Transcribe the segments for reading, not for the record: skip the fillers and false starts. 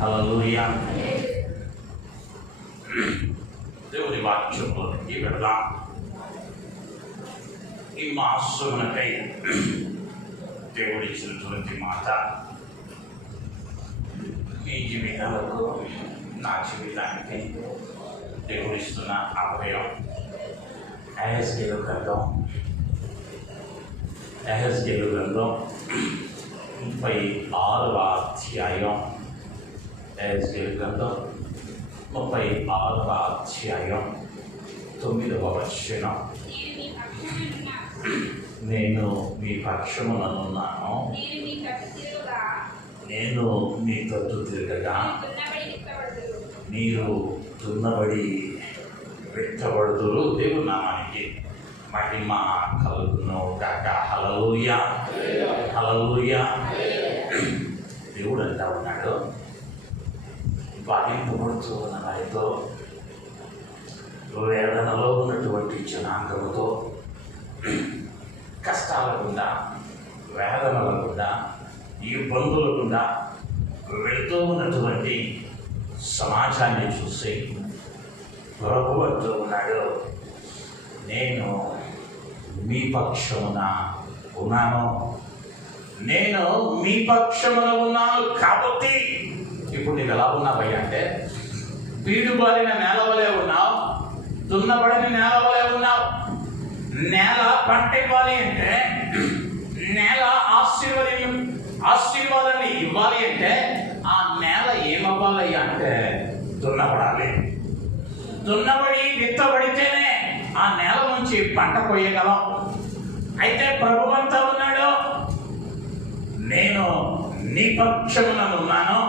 హల్లెలూయా. దేవుని వాక్యంలోకి వెళదాం. ఈ మాసమునకై దేవుడు ఇచ్చినటువంటి మాట మీ జీవితాలకు, నా జీవితానికి దేవుడు ఇస్తున్న అభయం. యెహెజ్కేలు గ్రంథం 36వ అధ్యాయం. యెహెజ్కేలు గ్రంథం 36వ అధ్యాయం 9వ వచనం. నేను మీ పక్షముననున్నాను, నేను మీ తట్టు తిరగగా మీరు దున్నబడి విత్తబడుదురు. దేవుని నామానికి మహిమ కలుగును గాక. హల్లెలూయా, హల్లెలూయా. దేవుడు అంటా ఉన్నాడు, బాధింపబడుతూ ఉన్న వారితో, వేదనలో ఉన్నటువంటి జనాంగముతో, కష్టాల గుండా, వేదనల గుండా, ఇబ్బందుల గుండా వెళుతూ ఉన్నటువంటి సమాజాన్ని చూసి ప్రభువు అంటూ ఉన్నాడు, నేను మీ పక్షమున ఉన్నాను, నేను మీ పక్షమున ఉన్నాను. కాబట్టి ఇప్పుడు నీకు ఎలా ఉన్నావయ్యా అంటే, బీడుబారిన నేల వలె ఉన్నావు, దున్నబడిన నేల వలె ఉన్నావు. నేల పంట ఇవ్వాలి అంటే, నేల ఆశీర్వాదాన్ని ఇవ్వాలి అంటే, ఆ నేల ఏమవ్వాలయ్యా అంటే దున్నబడాలి. దున్నబడి విత్తబడితేనే ఆ నేల నుంచి పంట కొయ్యగలం. అయితే ప్రభువు అంతా ఉన్నాడు, నేను నీ పక్షముననున్నాను,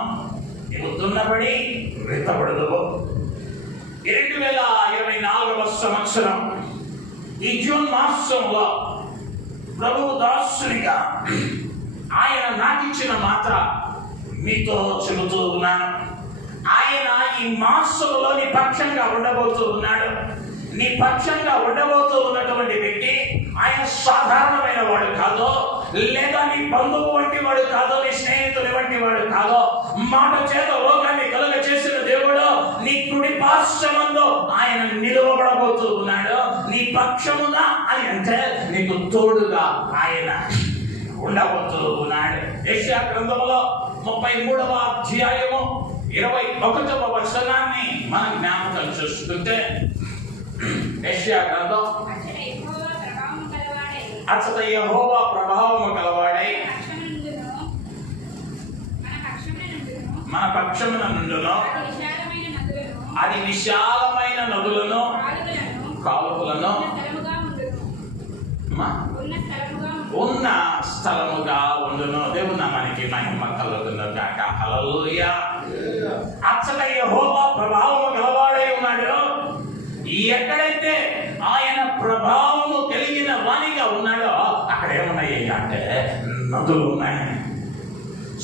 నీవు దున్నబడి విత్తబడదు. 2024వ సంవత్సరం ఈ జూన్ మాసంలో ప్రభువు దాసునిగా ఆయన నాకిచ్చిన మాట మీతో చెబుతూ ఉన్నాను. ఆయన ఈ మాసంలో నీ పక్షంగా ఉండబోతూ ఉన్నాడు. నీ పక్షంగా ఉండబోతూ ఉన్నటువంటి వ్యక్తి ఆయన సాధారణమైన వాడు కాదో, లేదా నీ బంధువు వంటి వాడు కాదో, నీ స్నేహితుని వంటి వాడు కాదో. మాట చేత లోకాన్ని కలుగ చేసిన దేవుడు నీ కుడి పార్శ్వమందు ఆయన నిలువబడబోతూ ఉన్నాడు. నీ పక్షముగా అని అంటే నీకు తోడుగా ఆయన ఉండబోతూ ఉన్నాడు. యెషయా గ్రంథంలో 33వ అధ్యాయము 21వ వచనాన్ని మనం జ్ఞాపకం చేసుకుంటే, యెషయా గ్రంథం, అతడు యెహోవా ప్రభావము గలవాడై మన పక్షమున నుండును, అది విశాలమైన నదులను కాలువలను ఉన్న స్థలముగా ఉండును. దేవుని నామానికి మహిమ కలుగును గాక. హల్లెలూయా. అతడు యెహోవా ప్రభావము గలవాడై ఉన్నాడు. ఎక్కడైతే ఆయన ప్రభావము కలిగిన వాణిగా ఉన్నాడో అక్కడ ఏమున్నాయి అంటే నదులు ఉన్నాయి,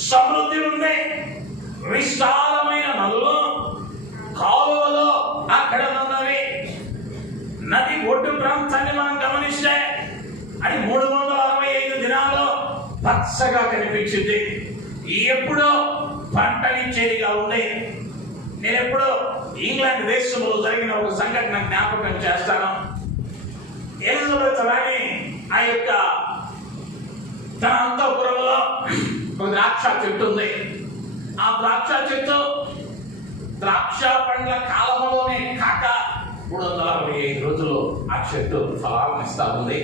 సమృద్ధి ఉంది, విశాలమైన నదులు, కాలువలు అక్కడ ఉన్నవి. నది ఒడ్డు ప్రాంతాన్ని మనం గమనిస్తే అది 365 దినాలు పచ్చగా కనిపించింది. ఎప్పుడో పంటనిచ్చేదిగా ఉంది. నేను ఎప్పుడో ఇంగ్లాండ్ దేశంలో జరిగిన ఒక సంఘటన జ్ఞాపకం చేస్తాను. ఎలిజబెత్ రాణి ఆ యొక్క తన అంతఃపురంలో ఒక ద్రాక్ష చెట్టు ఉంది. ఆ ద్రాక్ష చెట్టు ద్రాక్ష పండ్ల కాలంలోనే కాక 365 రోజులు ఆ చెట్టు ఫలాలను ఇస్తా ఉంది.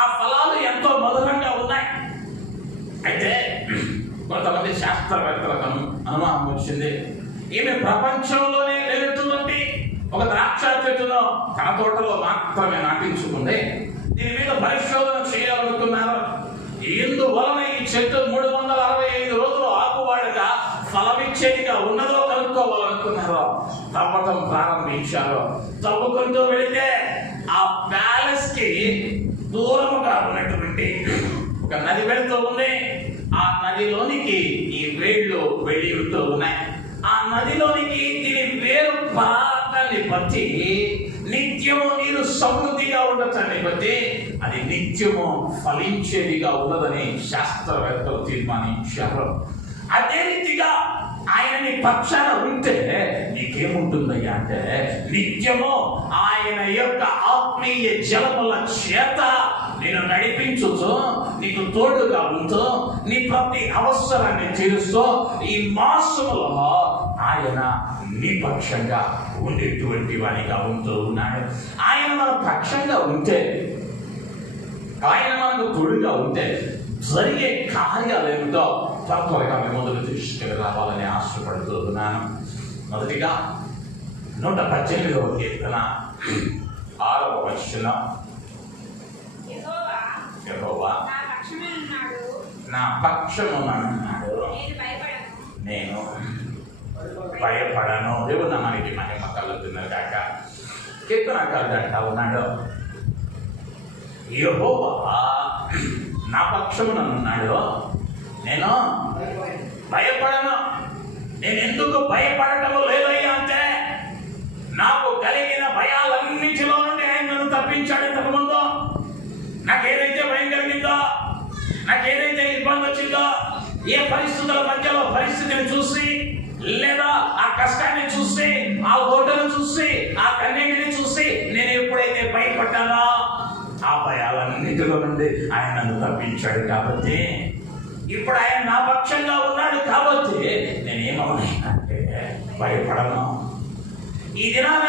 ఆ ఫలాలు ఎంతో మధురంగా ఉన్నాయి. అయితే కొంతమంది శాస్త్రవేత్తలకు అనుమానం వచ్చింది, ఈమె ప్రపంచంలోనే లేనటువంటి ఒక ద్రాక్ష చెట్టును తన తోటలో మాత్రమే నాటించుకుంది. దీని మీద పరిశోధన చేయాలనుకున్నారు. ఎందువలన ఈ చెట్టు 365 రోజులు ఆకువాడక ఫలమిచ్చేదిగా ఉన్నదో కనుక్కోవాలనుకున్నారు. తవ్వటం ప్రారంభించారు. తవ్వుకుంటూ వెళితే ఆ ప్యాలెస్ కి దూరముగా ఉన్నటువంటి ఒక నది వెళుతూ ఉంది. ఆ నదిలోనికి ఈ వేళ్ళు వెళ్ళి ఉంటూ ఉన్నాయి. ఆ నదిలోనికి దీని వేరు పరాటాన్ని బట్టి నిత్యము నీరు సమృద్ధిగా ఉండటాన్ని బట్టి అది నిత్యము ఫలించేదిగా ఉన్నదని శాస్త్రవేత్తలు తీర్మానించారు. అదే రీతిగా ఆయనని పక్షాన ఉంటే నీకేముంటుందయ్యా అంటే నిత్యము ఆయన యొక్క ఆత్మీయ జలముల చేత నేను నడిపించుతూ నీకు తోడుగా ఉంటూ నీ ప్రతి అవసరాన్ని తీరుస్తూ ఈ మాసములో ఆయన నీ పక్షంగా ఉండేటువంటి వానిగా ఉంటూ ఉన్నాడు. ఆయన మన పక్షంగా ఉంటే, ఆయన మనకు తోడుగా ఉంటే జరిగే కార్యాలు ఏమిటో త్వరగా మీ ముందుకు తీసుకుని రావాలని ఆశపడుతూ ఉన్నాను. మొదటిగా 118వ కీర్తన 6వ వచనం, యెహోవా నా పక్షమున్నాడు, నేను భయపడను. దేవుడు మనకి మహిమ కలుగుతున్నారు కాక. కీర్తనకారుడు అంటా ఉన్నాడు, యెహోవా నా పక్షమున్నాడు, నేను భయపడను. నేను ఎందుకు భయపడటము లేదయ్యా అంటే, నాకు కలిగిన భయాలన్నిటిలో నుండి ఆయన నన్ను తప్పించాడు. ఇంతకు ముందు నాకేదైతే భయం కలిగిందో, నాకేదైతే ఇబ్బంది వచ్చిందో, ఏ పరిస్థితుల మధ్యలో పరిస్థితిని చూసి, లేదా ఆ కష్టాన్ని చూసి, ఆ ఓటను చూసి, ఆ కన్నీటిని చూసి నేను ఎప్పుడైతే భయపడ్డానో ఆ భయాలన్నిటిలో నుండి ఆయన నన్ను తప్పించాడు. కాబట్టి ఇప్పుడు ఆయన నా పక్షంగా ఉన్నాడు. కాబట్టి నేనేమవునంటే భయపడను. ఈ దినాన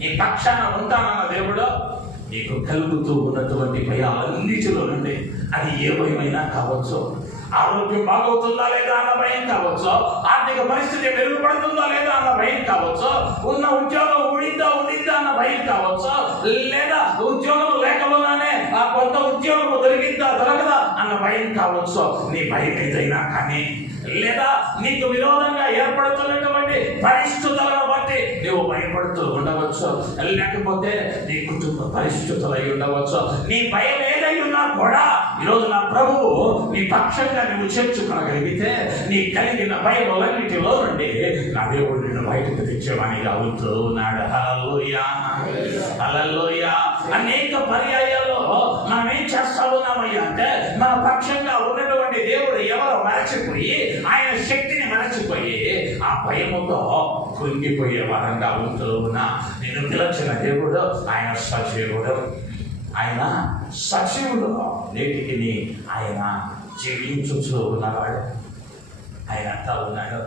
నీ పక్షాన ఉంటానన్న దేవుడు నీకు కలుగుతూ ఉన్నటువంటి భయాలన్నిటిలో నుండి, అది ఏ భయమైనా కావచ్చు, ఆరోగ్యం బాగవుతుందా లేదా అన్న భయం కావచ్చు, ఆర్థిక పరిస్థితి మెరుగుపడుతుందా లేదా అన్న భయం కావచ్చు, ఉన్న ఉద్యోగం ఉండిద్దా అన్న భయం కావచ్చు, లేదా ఉద్యోగం లేకపోయినానే ఆ కొత్త ఉద్యోగం దొరకదా అన్న భయం కావచ్చు. నీ భయం ఏదైనా కానీ, లేదా నీకు విరోధంగా ఏర్పడుతున్నటువంటి పరిస్థితులను బట్టి నువ్వు భయపడుతూ ఉండవచ్చు, లేకపోతే నీ కుటుంబ పరిస్థితులు అయి ఉండవచ్చు. నీ భయం ఏదై ఉన్నా కూడా ఈరోజు నా ప్రభువు నీ పక్షంగా నువ్వు చేర్చుకోగలిగితే, నీ కలిగిన భయములన్నిటిలో నుండి నా దేవుడు నిన్ను బయటకు తెచ్చేవానిగా అవుతూ ఉన్నాడు. హల్లెలూయా, హల్లెలూయా. అనేక పర్యాయాల్లో మనం ఏం చేస్తా ఉన్నామయ్యా అంటే, మన పక్షంగా ఉన్నటువంటి దేవుడు ఎవరో మరచిపోయి, ఆయన శక్తిని మరచిపోయి ఆ భయముతో కృంగిపోయే వారంగా ఉంటూ ఉన్నా. నేను పిలిచిన దేవుడు ఆయన సజీవుడు, ఆయన సజీవుడు, నేటికి ఆయన జీవించుతూ ఉన్నవాడు. ఆయన అంటా ఉన్నాడు,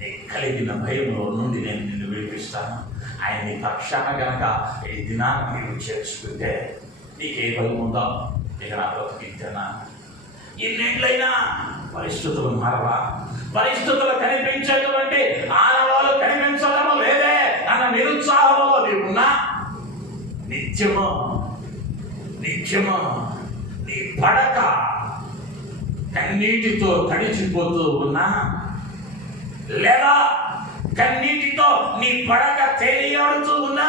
నీ కలిగిన భయంలో నుండి నేను నిన్ను విడిపిస్తాను. ఆయన నీ పక్షాన కనుక ఈ దినాన్ని నీవు చేర్చుకుంటే నీకే భయం ఉందో? ఇక నా బ్రతికించేనా? ఇన్నేళ్ళైనా పరిస్థితులు మారవా? పరిస్థితులు కనిపించేటువంటి ఆనవాళ్ళు కనిపించడము లేదే అన్న నిరుత్సాహంలో నీవున్నా, నిత్యము నీ పడక కన్నీటితో తడిచిపోతూ ఉన్నా, లేదా కన్నీటితో నీ పడక తేలియాడుతూ ఉన్నా,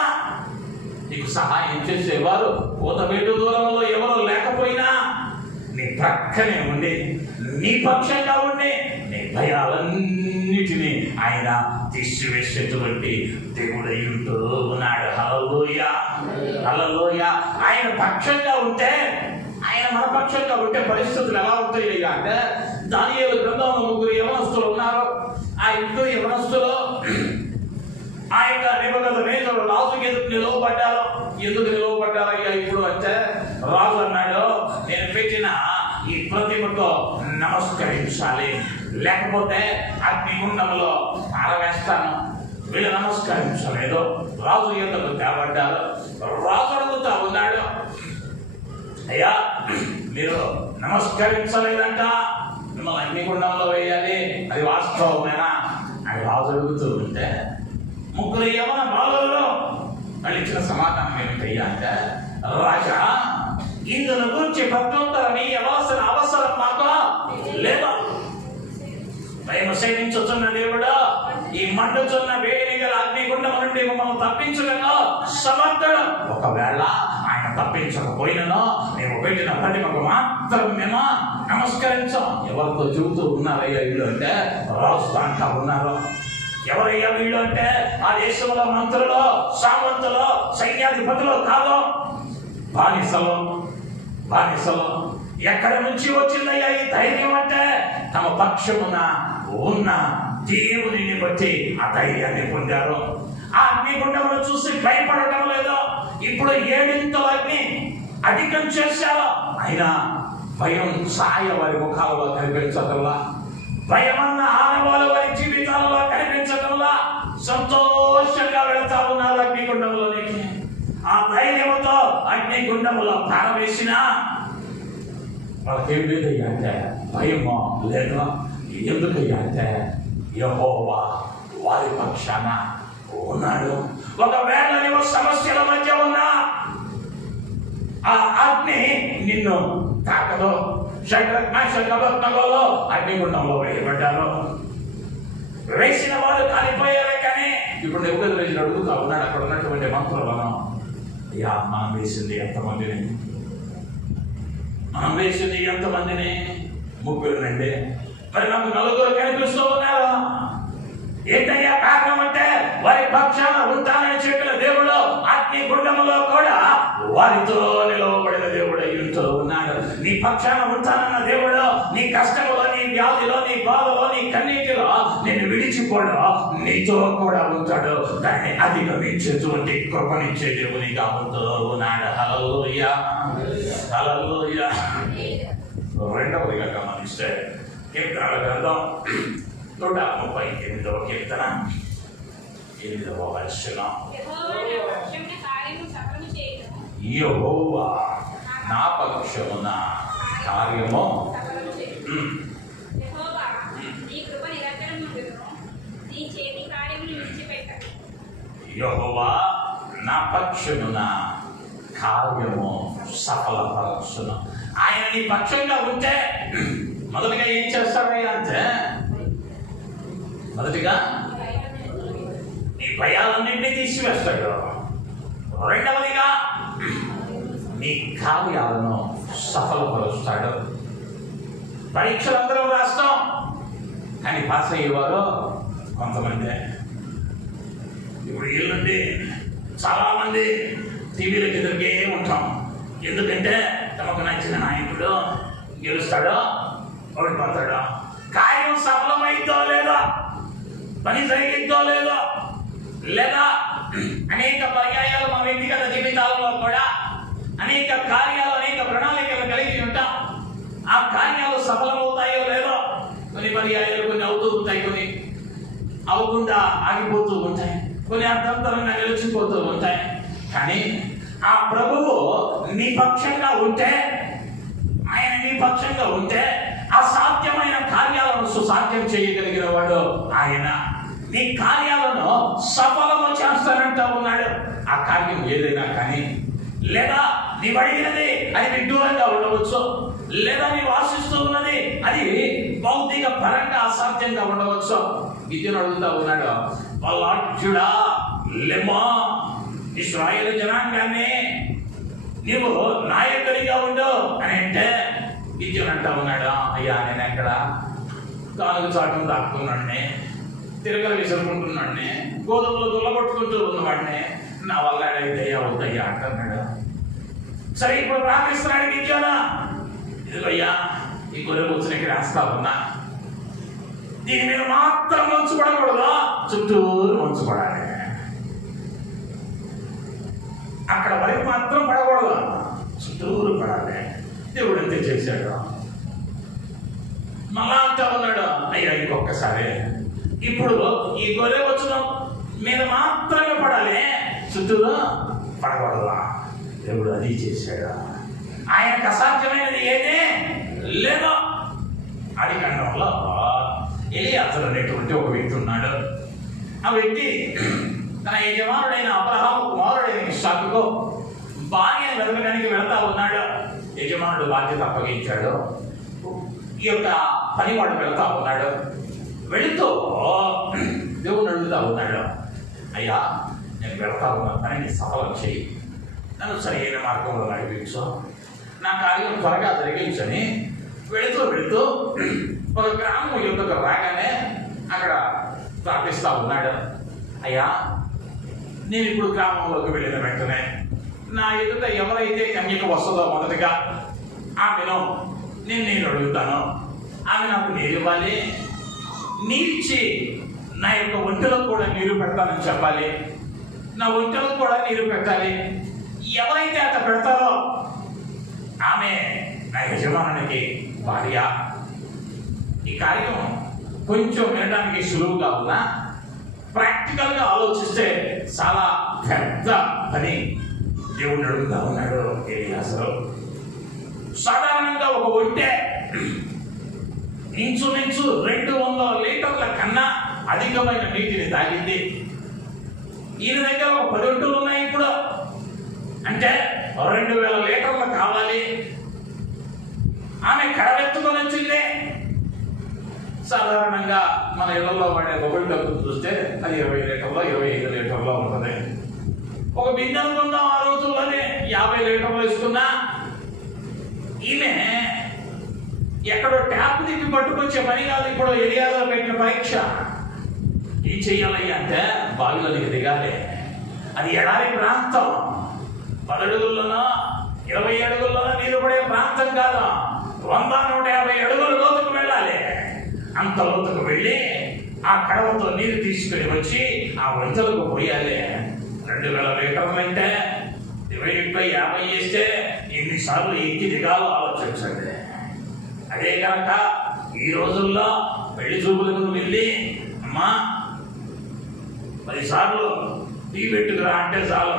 నీకు సహాయం చేసేవారు కోతవేటు దూరంలో ఎవరో లేకపోయినా నీ ప్రక్కనే ఉండి, నీ పక్షంగా ఉండి, నీ భయాలన్నిటినీ ఆయన తీసివేసేటువంటి దేవుడై ఉంటూ ఉన్నాడు. హల్లెలూయా, హల్లెలూయా. ఆయన పక్షంగా ఉంటే, ఆయన మన పక్షంగా ఉంటే పరిస్థితులు ఎలా ఉంటాయి అంటే, దానియేలు గ్రంథంలో 3 యవనస్తులు ఉన్నారు. ఆ 2 యవనస్తులు ఆ యొక్క నెబుకద్నెజరు రాజుకి ఎదురు నిలవబడ్డారు. ఎందుకు నిలవబడ్డారయ్యా ఇప్పుడు అంటే, రాజు అన్నాడు, నేను పెట్టిన ఈ ప్రతిమతో నమస్కరించాలి, లేకపోతే అగ్నిగుండంలో పారవేస్తాను. వీళ్ళు నమస్కరించలేదు, రాజు ఎందుకు తేబడ్డారు. రాజు అడుగుతా ఉన్నాడు, అయ్యా మీరు నమస్కరించలేదంట, మిమ్మల్ని అగ్నిగుండంలో వేయాలి, అది వాస్తవమేనా అని రాజు అడుగుతూ ఉంటే, 3 యవన బాలురు వాళ్ళు ఇచ్చిన సమాధానం ఏమిటయ్యా అంటే, రాజా ఇందును గురించి ప్రత్యుత్తరం ఇవ్వాల్సిన అవసరం మాకు లేదా? భయము సేవించుతున్న దేవుడు ఈ మండుతున్న వేడి గల అగ్నిగుండం నుండి మమ్మల్ని తప్పించగలను సమర్థుడు. ఒకవేళ ఆయన తప్పించకపోయినను మేము పెట్టిన ప్రతిమకు మాత్రం మేము నమస్కరించాం. ఎవరితో చెబుతూ ఉన్నారయ్యా వీళ్ళు అంటే, రాజు దాంట్లో ఉన్నారు. ఎవరయ్యా వీళ్ళు అంటే, ఆ దేశంలో మంత్రులు, సామంతులు, సైన్యాధిపతులు కాదు, బానిసలు. ఎక్కడి నుంచి వచ్చిందయ్యా ఈ ధైర్యం అంటే, తమ పక్షమున ఉన్న దేవునిని బట్టి ఆ ధైర్యాన్ని పొందారు. ఆ అగ్నిగుండమును చూసి భయపడటం లేదు. ఇప్పుడు 7 అధికం చేశారు. అయినా భయం సాయ వారి ముఖాలలో కనిపించటంలా, భయమన్న ఆనవాళ్ళు వారి జీవితాలలో కనిపించటంలా, సంతోషంగా వెళతా ఉన్నారు అగ్నిగుండంలోనికి. ఆ ధైర్యంతో అగ్నిగుండములో ప్రారంభించిన వాళ్ళకేం లేదయ్యా అంటే భయమో లేదు. ఎందుకయ్యా అంటే యెహోవా వారి పక్షాన ఉన్నాడు. ఒకవేళ నువ్వు సమస్యల మధ్య ఉన్నా ఆ అగ్ని నిన్ను తాకదు. శకబత్నలో అగ్నిగుండంలో వేయబడ్డారు. వేసిన వారు కాలిపోయారే. కానీ ఇప్పుడు నెబుకద్నెజరు అడుగుతా ఉన్నాడు అక్కడ ఉన్నటువంటి మంత్రులను, అయ్యా మనం వేసింది ఎంతమందిని? మనం వేసింది ఎంతమందిని? 30 మరి నాకు 4 కనిపిస్తూ ఉన్నారు. ఏంటయ్యా కారణం అంటే వారి పక్షాన ఉంటానని చెప్పిన దేవుడు అగ్నిగుండములో కూడా వారితో నిలవబడిన దేవుడు అయ్యుంటూ ఉన్నాడు. నీ పక్షాన ఉంటానన్న దేవుడు నీ కష్టములో, నీ వ్యాధిలో, నీ బాధలో, నీ కన్నీటిలో నిన్ను విడిచిపోడు, నీతో కూడా ఉంటాడు. దాన్ని అధిగమించేటువంటి కృపనిచ్చే దేవునిగా ఉంటూ ఉన్నాడు. హల్లెలూయా, హల్లెలూయా. రెండవదిగా గమనిస్తే కీర్తనల గ్రంథం 138వ కీర్తన 8వ వచనం, యెహోవా నా పక్షమున కార్యము. యెహోవా నా పక్షమున కార్యము సఫలపరచును. ఆయన నీ పక్షంగా ఉంటే మొదటిగా ఏం చేస్తాడయ్యా అంటే, మొదటిగా నీ భయాలన్నింటినీ తీసివేస్తాడు. రెండవదిగా నీ కార్యాలను సఫలపరుస్తాడు. పరీక్షలందరూ రాస్తాం, కానీ పాస్ అయ్యేవారు కొంతమంది. ఇప్పుడు వీళ్ళండి చాలా మంది టీవీలకు ఎదురుగే ఉంటాం. ఎందుకంటే తమకు నచ్చిన నాయకుడు గెలుస్తాడో ఓడిపోతాడో, కార్యం సఫలమైందో లేదో, పని జరిగిద్దో లేదో, లేదా అనేక పర్యాయాలు మా వ్యక్తిగత జీవితాలలో కూడా అనేక కార్యాలు, అనేక ప్రణాళికలు కలిగి ఉంటాం. ఆ కార్యాలు సఫలమవుతాయో లేదో, కొన్ని పర్యాయాలు కొన్ని అవుతూ ఉంటాయి, కొన్ని అవ్వకుండా ఆగిపోతూ ఉంటాయి, కొన్ని అర్థంతరంగా నిలిచిపోతూ ఉంటాయి. కానీ ఆ ప్రభువు నీ పక్షంగా ఉంటే, ఆయన నీ పక్షంగా ఉంటే అసాధ్యమైన కార్యాలను సుసాధ్యం చేయగలిగిన వాడు ఆయన. నీ కార్యాలను సఫలము చేస్తానంటా ఉన్నాడు. ఆ కార్యం ఏదైనా కానీ, లేదా నీవు అడిగినది అది విడ్డూరంగా ఉండవచ్చు, లేదా నీవు ఆశిస్తూ ఉన్నది అది భౌతిక పరంగా అసాధ్యంగా ఉండవచ్చు. విద్యను అడుగుతా ఉన్నాడు, బలాఢ్యుడా లెమ్మా, ఇశ్రాయేలు జనాంగాన్ని నీవు నాయకుడిగా ఉండు అని అంటే విద్యను అంటా ఉన్నాడు. అయ్యా నేను ఎక్కడ కాలుగు చాటును దాక్కున్నాడిని, తిరగలు విసురుకుంటున్నాడిని, గోధుమలు దుల్లగొట్టుకుంటూ ఉన్నవాడిని, నా వల్ల అడిగితే అవుతాయ్యా అంటున్నాడు. సరే ఇప్పుడు ప్రార్థిస్తున్నాడు విద్యనా, ఇదిగయ్యా ఈ గొర్రె కూర్చునికి రాస్తా ఉన్నా, దీని మీద మాత్రం మంచుపడకూడదు, చుట్టూరు మంచుపడాలి, అక్కడ వరకు మాత్రం పడకూడదు, చుట్టూరు పడాలి. దేవుడు అంతే చేశాడు. మళ్ళా అంటా ఉన్నాడు, అయ్యా ఇంకొకసారి ఇప్పుడు ఈ గొర్రె వచ్చిన మీద మాత్రమే పడాలి, చుట్టూరు పడకూడదా. దేవుడు అది చేశాడు. ఆయనకు అసాధ్యమైనది ఏదే లేదో. ఆదికాండంలో ఎలియాజరు అనేటువంటి ఒక వ్యక్తి ఉన్నాడు. ఆ వ్యక్తి తన యజమానుడైన అబ్రహాము కుమారుడైన ఇస్సాకుకు భార్యను వెతకడానికి వెళ్తా ఉన్నాడు. యజమానుడు బాధ్యత అప్పగించాడు. ఈ యొక్క పనివాడు వెళ్తా ఉన్నాడు. వెళుతూ దేవుని అడుగుతా ఉన్నాడు, అయ్యా నేను వెళ్తా ఉన్న పనిని సఫలం చేయి, నన్ను సరైన మార్గంలో నడిపించు, నా కార్యం త్వరగా జరిగించని వెళుతూ వెళుతూ ఒక గ్రామం యుద్ధకు రాగానే అక్కడ ప్రార్థిస్తా ఉన్నాడు. అయ్యా నేను ఇప్పుడు గ్రామంలోకి వెళ్ళిన వెంటనే నా ఎదుట ఎవరైతే కన్యక వస్తుందో మొదటిగా ఆమెను నేను అడుగుతాను, ఆమె నాకు నీరు ఇవ్వాలి, నీరిచ్చి నా యొక్క ఒంటెలో కూడా నీరు పెడతానని చెప్పాలి. నా ఒంటెలో కూడా నీరు పెట్టాలి. ఎవరైతే అట్లా పెడతారో ఆమె నా యజమానునికి భార్య. ఈ కార్యక్రమం కొంచెం వినడానికి సులువుగా ఉన్నా ప్రాక్టికల్ గా ఆలోచిస్తే చాలా పెద్ద పని దేవుడు అడుగుతా ఉన్నాడు ఎలీయాజరు. సాధారణంగా ఒక ఒంటె ఇంచుమించు 200 లీటర్ల కన్నా అధికమైన నీటిని తాగింది. ఈయన దగ్గర ఒక 10 ఒంటెలు ఉన్నాయి ఇప్పుడు, అంటే 2000 లీటర్లు కావాలి. ఆమె కడవెత్తుకొని వచ్చింది. సాధారణంగా మన ఇళ్లలో వాడే మొబైల్ డబ్బు చూస్తే అది 20 లీటర్లో 25 లీటర్లో ఉంటుంది. ఒక బిందె అనుకుందాం, ఆ రోజుల్లోనే 50 లీటర్లు వేసుకున్నా. ఈమె ఎక్కడో ట్యాప్ తిప్పి పట్టుకొచ్చే పని కాదు. ఇప్పుడు ఏరియాలో పెట్టిన పరీక్ష ఏం చెయ్యాలి అంటే బావిలోకి దిగాలి. అది ఎడారి ప్రాంతం, 10 అడుగుల్లోనో 20 అడుగుల్లోనో నీరు పడే ప్రాంతం కాదు. 100-150 అడుగుల లోతుకు వెళ్ళాలి. అంత లోతుకు వెళ్ళి ఆ కడవతో నీరు తీసుకుని వచ్చి ఆ వంచలకు పోయాలి. 2000 లీటర్లు అంటే 20-50 చేస్తే ఎన్నిసార్లు ఎక్కి దిగాలో ఆలోచించండి. అదే కనుక ఈ రోజుల్లో పెళ్లి చూపులకు వెళ్ళి అమ్మా 10 సార్లు టీ పెట్టుకురా అంటే చాలు,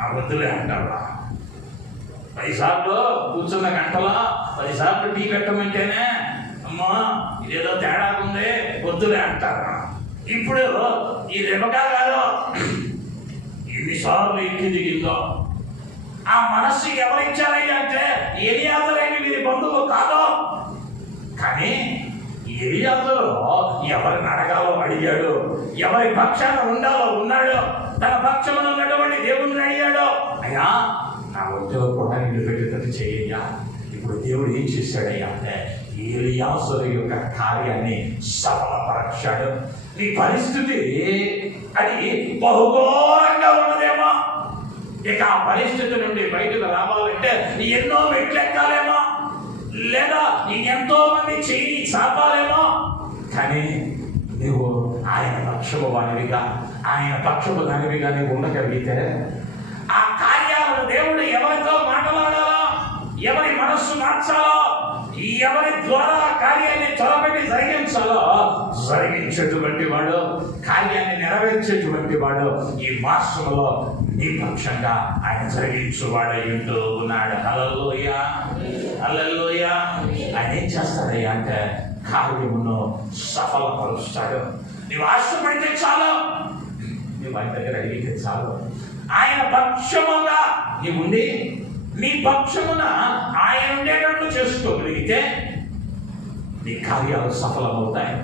ఆ వద్దులే అంటారు. 10 సార్లు కూర్చున్న గంటలో 10 సార్లు టీ పెట్టమంటేనే అమ్మా ఇదేదో తేడా ఉంది వద్దులే అంటారు. ఇప్పుడు ఈ రెబకా గారు ఎన్నిసార్లు ఎక్కి దిగిందో. ఆ మనస్సు ఎవరిచ్చారయ్యా అంటే ఎలియాజరేమి వీరి బంధువు కాదు. కానీ ఎలియాజరు ఎవరిని అడగాలో అడిగాడు, ఎవరి పక్షాన ఉండాలో ఉన్నాడు, తన పక్షమున ఉన్నటువంటి దేవుణ్ణి అడిగాడు. అయ్యా నా ఒంటిలో కూడా నీళ్ళు పెట్టేటట్టు చేయ్యా. ఇప్పుడు దేవుడు ఏం చేశాడయ్యా అంటే ఎలియాజరు యొక్క కార్యాన్ని సఫలపరచాడు. నీ పరిస్థితి అది బహుఘోరంగా ఉన్నదేమో. ఇక ఆ పరిస్థితి నుండి బయటకు రావాలంటే ఎన్నో మెట్లెక్కాలేమో, లేదా ఎంతో మంది చెయ్యి సాపాలేమో. కానీ నువ్వు ఆయన పక్షము వానివిగా, ఆయన పక్షము దానివిగా నీవు ఉండగలిగితే ఆ కార్యాలను దేవుడు ఎవరితో మాట్లాడాలో, ఎవరి మనస్సు మార్చాలో, ఎవరి ద్వారా కార్యాన్ని త్వరపెట్టి జరిగించాలో జరిగించేటువంటి వాడు, కార్యాన్ని నెరవేర్చేటువంటి వాడు ఈ మాసంలో నీ పక్షంగా ఆయన జరిగించువాడై ఉంటూ ఉన్నాడు. హల్లెలూయా, హల్లెలూయా. ఆయన ఏం చేస్తాడయ్యా అంటే కార్యమును సఫలపరుస్తాడు. నీవు ఆశపడితే చాలు, నీవు ఆయన దగ్గర అడిగితే చాలు. ఆయన పక్షముగా నీవుండి నీ పక్షమున ఆయన ఉండేటట్లు చేసుకోగలిగితే నీ కార్యాలు సఫలమవుతాయి.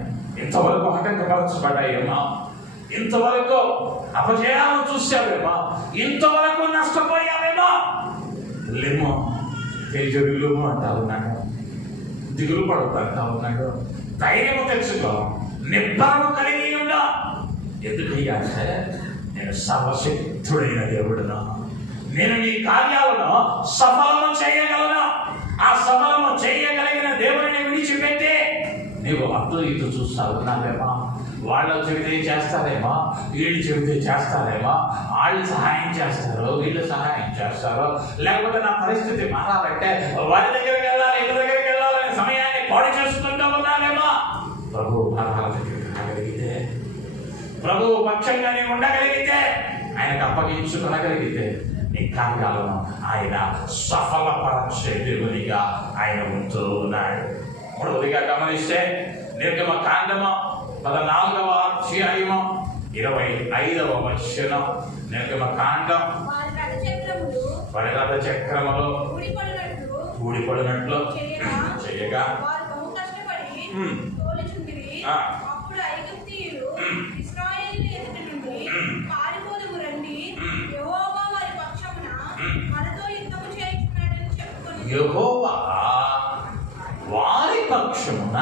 ఇంతవరకు ఆటంకపరచబడ్డాయేమో, ఇంతవరకు అపజయాలను చూసావేమో, ఇంతవరకు నష్టపోయావేమో, లేమో తేజరులేమో అంటా ఉన్నాడు, దిగులు పడుతుంటా ఉన్నాడు. ధైర్యము తెచ్చుకో, నిబ్బరము కలిగి ఉండా. ఎందుకయ్యా అంటే నేను సర్వశక్తుడైన దేవుడును, నేను నీ కార్యాలను సఫలము చేయగలను. ఆ సఫలము చేయగలిగిన దేవుడిని విడిచిపెట్టి నీవు అటు ఇటు చూస్తా ఉన్నావేమో. వాళ్ళు చెబితే చేస్తారేమో, వీళ్ళు చెబితే చేస్తారేమో, వాళ్ళు సహాయం చేస్తారు, వీళ్ళు సహాయం చేస్తారు, లేకపోతే నా పరిస్థితి మారాలంటే వారి దగ్గరికి వెళ్ళాలి, ఇళ్ళ దగ్గరికి వెళ్ళాలనే సమయాన్ని పాడు చేసుకుంటూ ఉన్నానేమో. ప్రభు పాదాల దగ్గరికి రాగలిగితే, ప్రభు పక్షంగానే ఉండగలిగితే, ఆయనకు అప్పగించుకొనగలిగితే నీ కార్యాలను ఆయన సఫలపరచే దేవునిగా ఆయన ఉంటూ ఉన్నాడు. మూడవదిగా గమనిస్తే నిర్గమకాండము 14వ అధ్యాయము 25వ వచనం. నిర్గమకాండం వారి రథ చక్రములు ఊడిపడినట్లు చేయగా యెహోవా వారి పక్షమున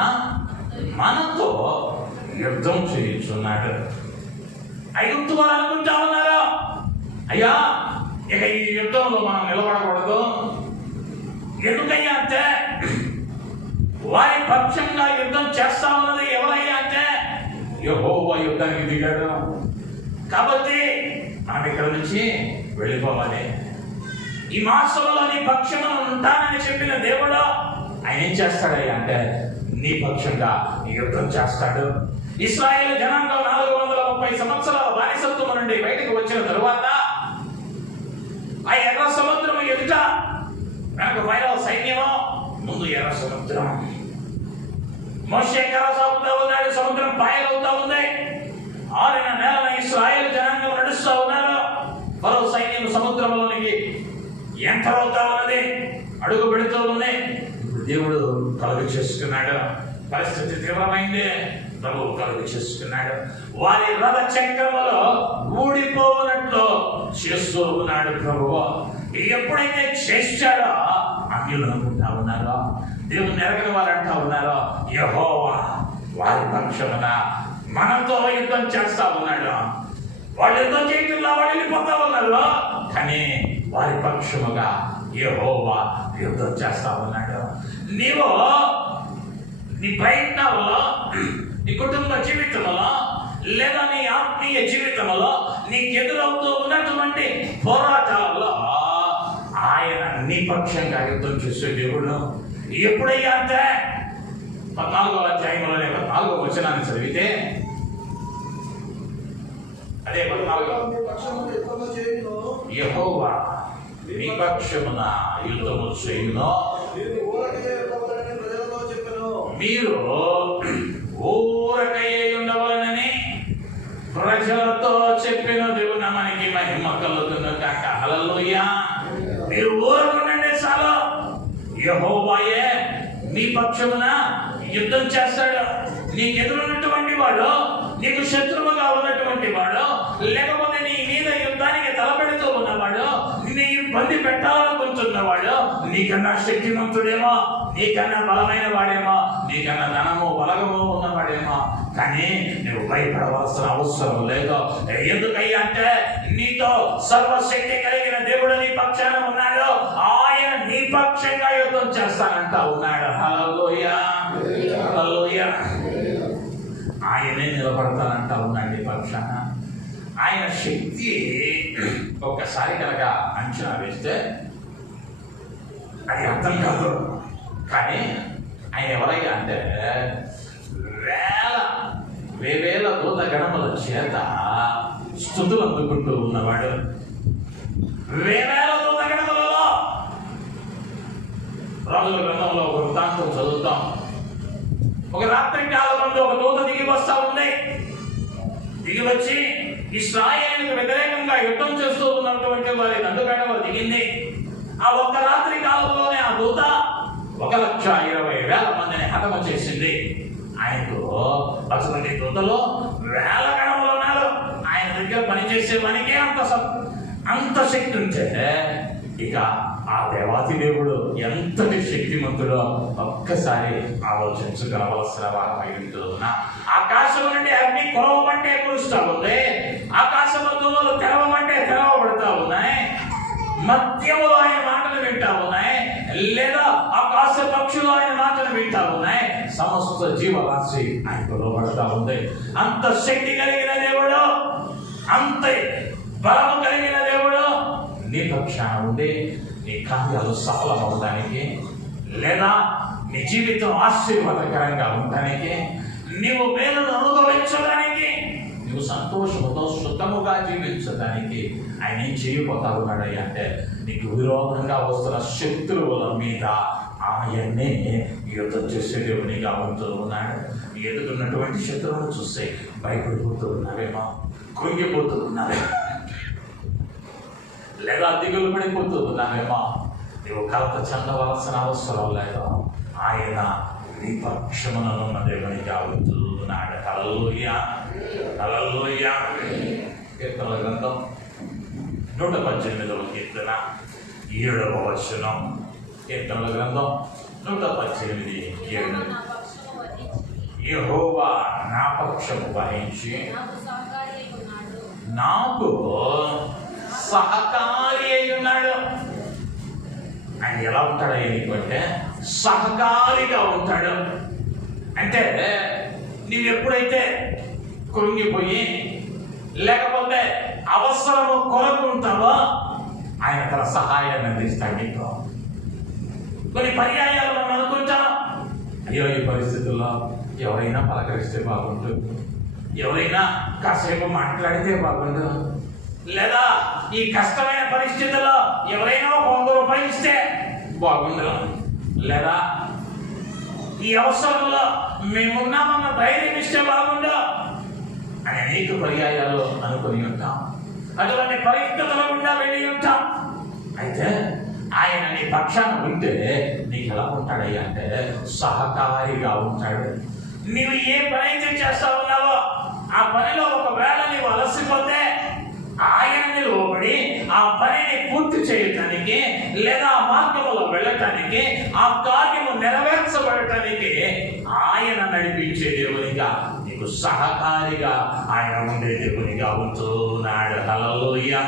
మనతో యుద్ధం చేయించున్నాడు. ఐగుప్తు వారు అనుకుంటా ఉన్నారా, అయ్యా ఇక ఈ యుద్ధంలో మనం నిలబడకూడదు. ఎందుకయ్యా అంటే వారి పక్షంగా యుద్ధం చేస్తా ఉన్నది ఎవరయ్యా అంటే యెహోవా యుద్ధానికి దిగాడు. కాబట్టి మనం ఇక్కడ నుంచి వెళ్ళిపోవాలి. ఈ మాసంలో నీ పక్షమున ఉంటానని చెప్పిన దేవుడు ఆయన ఏం చేస్తాడయ్యా అంటే నీ పక్షంగా యుద్ధం చేస్తాడు. ఇశ్రాయేలు జనాంగం 430 సంవత్సరాల బానిసత్వం నుండి బయటకు వచ్చిన తరువాత ఆ ఎర్ర సముద్రం ఎదుట వెనక ఫైరో సైన్యము, ముందు ఎర్ర సముద్రం. మోషే కర్ర సాగుతూ ఉన్నాడు, సముద్రం పాయలవుతా ఉంది. ఆరిన నేలన ఇశ్రాయేలు జనాంగం నడుస్తూ ఉన్నారు. ఫరో సైన్యం సముద్రంలోనికి ఎంటర్ అవుతా ఉన్నది, అడుగు పెడుతూ ఉంది. దేవుడు కలుగు చేసుకున్నాడు. పరిస్థితి తీవ్రమైంది. ప్రభువు కలుగు చేసుకున్నాడు. వారి రథ చక్రములో ఊడిపోవునట్లు చేస్తూ ఉన్నాడు ప్రభువు. ఎప్పుడైతే చేశాడో అన్యులు అనుకుంటా ఉన్నారో, దేవుని ఎరగని వారు అంటా ఉన్నారో యెహోవా వారి పక్షమున మనతో యుద్ధం చేస్తా ఉన్నాడు. వాళ్ళు యుద్ధం చేయకుండా వాళ్ళు వెళ్ళిపోతా ఉన్నారు, కానీ వారి పక్షముగా యెహోవా యుద్ధం చేస్తా ఉన్నాడు. నీవు నీ ప్రయత్నంలో, నీ కుటుంబ జీవితంలో, లేదా నీ ఆత్మీయ జీవితంలో నీకు ఎదురవుతూ ఉన్నటువంటి పోరాటాలలో ఆయన నీ పక్షంగా యుద్ధం చేసే దేవుడు. ఎప్పుడయ్యా అంటే 14వ అధ్యాయంలో 14వ వచనాన్ని చదివితే, అదే 14 యెహోవా నీ పక్షమున యుద్ధము చేయును, మీరు ఊరకయ్యే ఉండవలనని ప్రజలతో చెప్పిన దేవుని మనకి మహిమ కలుగును కాక. హల్లెలూయా. మీరు ఊరకుండండి చాలు, యెహోవాయే నీ పక్షమున యుద్ధం చేస్తాడు. నీకు ఎదురున్నటువంటి వాడు, నీకు శత్రువుగా ఉన్నటువంటి వాడు, లేకపోతే నీ మీద యుద్ధానికి తలపెడుతూ ఉన్నవాడు, నీ ఇబ్బంది పెట్టాలనుకుంటున్నవాడు నీకన్నా శక్తిమంతుడేమో, నీకన్నా బలమైన వాడేమో, నీకన్నా ధనము బలగము ఉన్నవాడేమో, కానీ నువ్వు భయపడవలసిన అవసరం లేదు. ఎందుకయ్యా అంటే నీతో సర్వశక్తి కలిగిన దేవుడు నీ పక్షాన ఉన్నాడు. ఆయన నీ పక్షంగా యుద్ధం చేస్తానంటా ఉన్నాడు. హల్లెలూయా, హల్లెలూయా. ఆయనే నిలబడతానంటా ఉన్నాడు నీ పక్షాన. ఆయన శక్తి ఒక్కసారి కనుక అంచనా వేస్తే అది అర్థం కాదు. కానీ ఆయన ఎవరయ్యా అంటే వేవేల దూత గణముల చేత స్తుతులు అందుకుంటూ ఉన్నవాడు. వేవేల దూత గణములలో రాజుల గ్రంథంలో ఒక వృత్తాంతం చదువుతాం. ఒక రాత్రి కాలంలో ఒక దూత దిగి వస్తా ఉంది. దిగి వచ్చి ఇశ్రాయేలుకు వ్యతిరేకంగా యుద్ధం చేస్తూ ఉన్నటువంటి వారి దండుగడవ దిగింది. ఆ ఒక్క రాత్రి కాలంలోనే ఆ దూత 1,20,000 మందిని హతము చేసింది. ఆయనకు అటువంటి దూతలో వేల గణములు ఉన్నారు. ఆయన దగ్గర పనిచేసే పనికే అంత శక్తి ఉంటే ఇక ఆ దేవాతి దేవుడు ఎంతటి శక్తిమంతుడో ఒక్కసారి ఆలోచించగలవలసిన వారమై ఉంటున్నా. ఆకాశం నుండి అగ్ని కురవమంటే కురుస్తా ఉంది, ఆకాశమంతులు తెరవమంటే తెరవబడతా ఉన్నాయి, మధ్యములో ఆయన మాటలు వింటా ఉన్నాయి, లేదా ఆకాశ పక్షులు ఆయన మాటలు వింటా ఉన్నాయి. సమస్త జీవరాశి ఆయన లోబడతా ఉంది. అంత శక్తి కలిగిన దేవుడు, అంత బలము కలిగిన దేవుడు నీ పక్షాన ఉండి నీ కార్యాలు సఫలమవడానికి, లేదా నీ జీవితం ఆశీర్వాదకరంగా ఉండడానికి, నీవు మేలును అనుభవించడానికి, నువ్వు సంతోషముతో సుఖముగా జీవించడానికి ఆయన ఏం చేయబోతా ఉన్నాడయ్యా అంటే నీకు విరోధంగా వస్తున్న శత్రువుల మీద ఆయన్నే యుద్ధం చేసే దేవునిగా ఉంటూ ఉన్నాడు. ఎదుగుతున్నటువంటి శత్రువులను చూస్తే భయపడిపోతూ ఉన్నావేమో, కృంగిపోతూ ఉన్నావేమో, లేదా దిగులు పడిపోతూ ఉన్నావేమో, నువ్వు కలత చెందవలసిన అవసరం లేదు. ఆయన నీ పక్షమున దేవునిగా ఉంటూ ఉన్నాడు. హల్లెలూయా, హల్లెలూయా. కీర్తనల గ్రంథం 118వ కీర్తన 7వ వచనం. కీర్తనల గ్రంథం 118:7. యెహోవా నా పక్షము వహించి నాకు సహకారి అయి ఉన్నాడు. ఆయన ఎలా ఉంటాడు అంటే సహకారిగా ఉంటాడు. అంటే నీవు ఎప్పుడైతే కృంగిపోయి, లేకపోతే అవసరము కొరకు ఉంటావో ఆయన తన సహాయాన్ని అందిస్తాడు నీకు. కొన్ని పర్యాయాలు మనం అనుకుంటాం, అయ్యో ఈ పరిస్థితుల్లో ఎవరైనా పలకరిస్తే బాగుండు, ఎవరైనా కాసేపు మాట్లాడితే బాగుండు, లేదా ఈ కష్టమైన పరిస్థితుల్లో ఎవరైనా 100 రూపాయలు ఇస్తే బాగుండు, లేదా ఈ అవసరంలో మేమున్నామన్న ధైర్యం ఇస్తే బాగుండు అని అనేక పర్యాయాలు అనుకుని ఉంటాం. అటువంటి పరిస్థితుల గుండా వెళ్ళి ఉంటాం. అయితే ఆయన నీ పక్షాన ఉంటే నీకు ఎలా ఉంటాడయ్యా అంటే సహకారిగా ఉంటాడు. నీవు ఏ పని అయితే చేస్తా ఉన్నావో ఆ పనిలో ఒకవేళ నీవు అలసిపోతే ఆయనని లోబడి ఆ పనిని పూర్తి చేయటానికి, లేదా ఆ మార్గంలో వెళ్ళటానికి, ఆ కార్యము నెరవేర్చబడటానికి ఆయన నడిపించే దేవునిగా, నీకు సహకారిగా ఆయన ఉండే దేవునిగా ఉంటున్నాడు. హల్లెలూయా,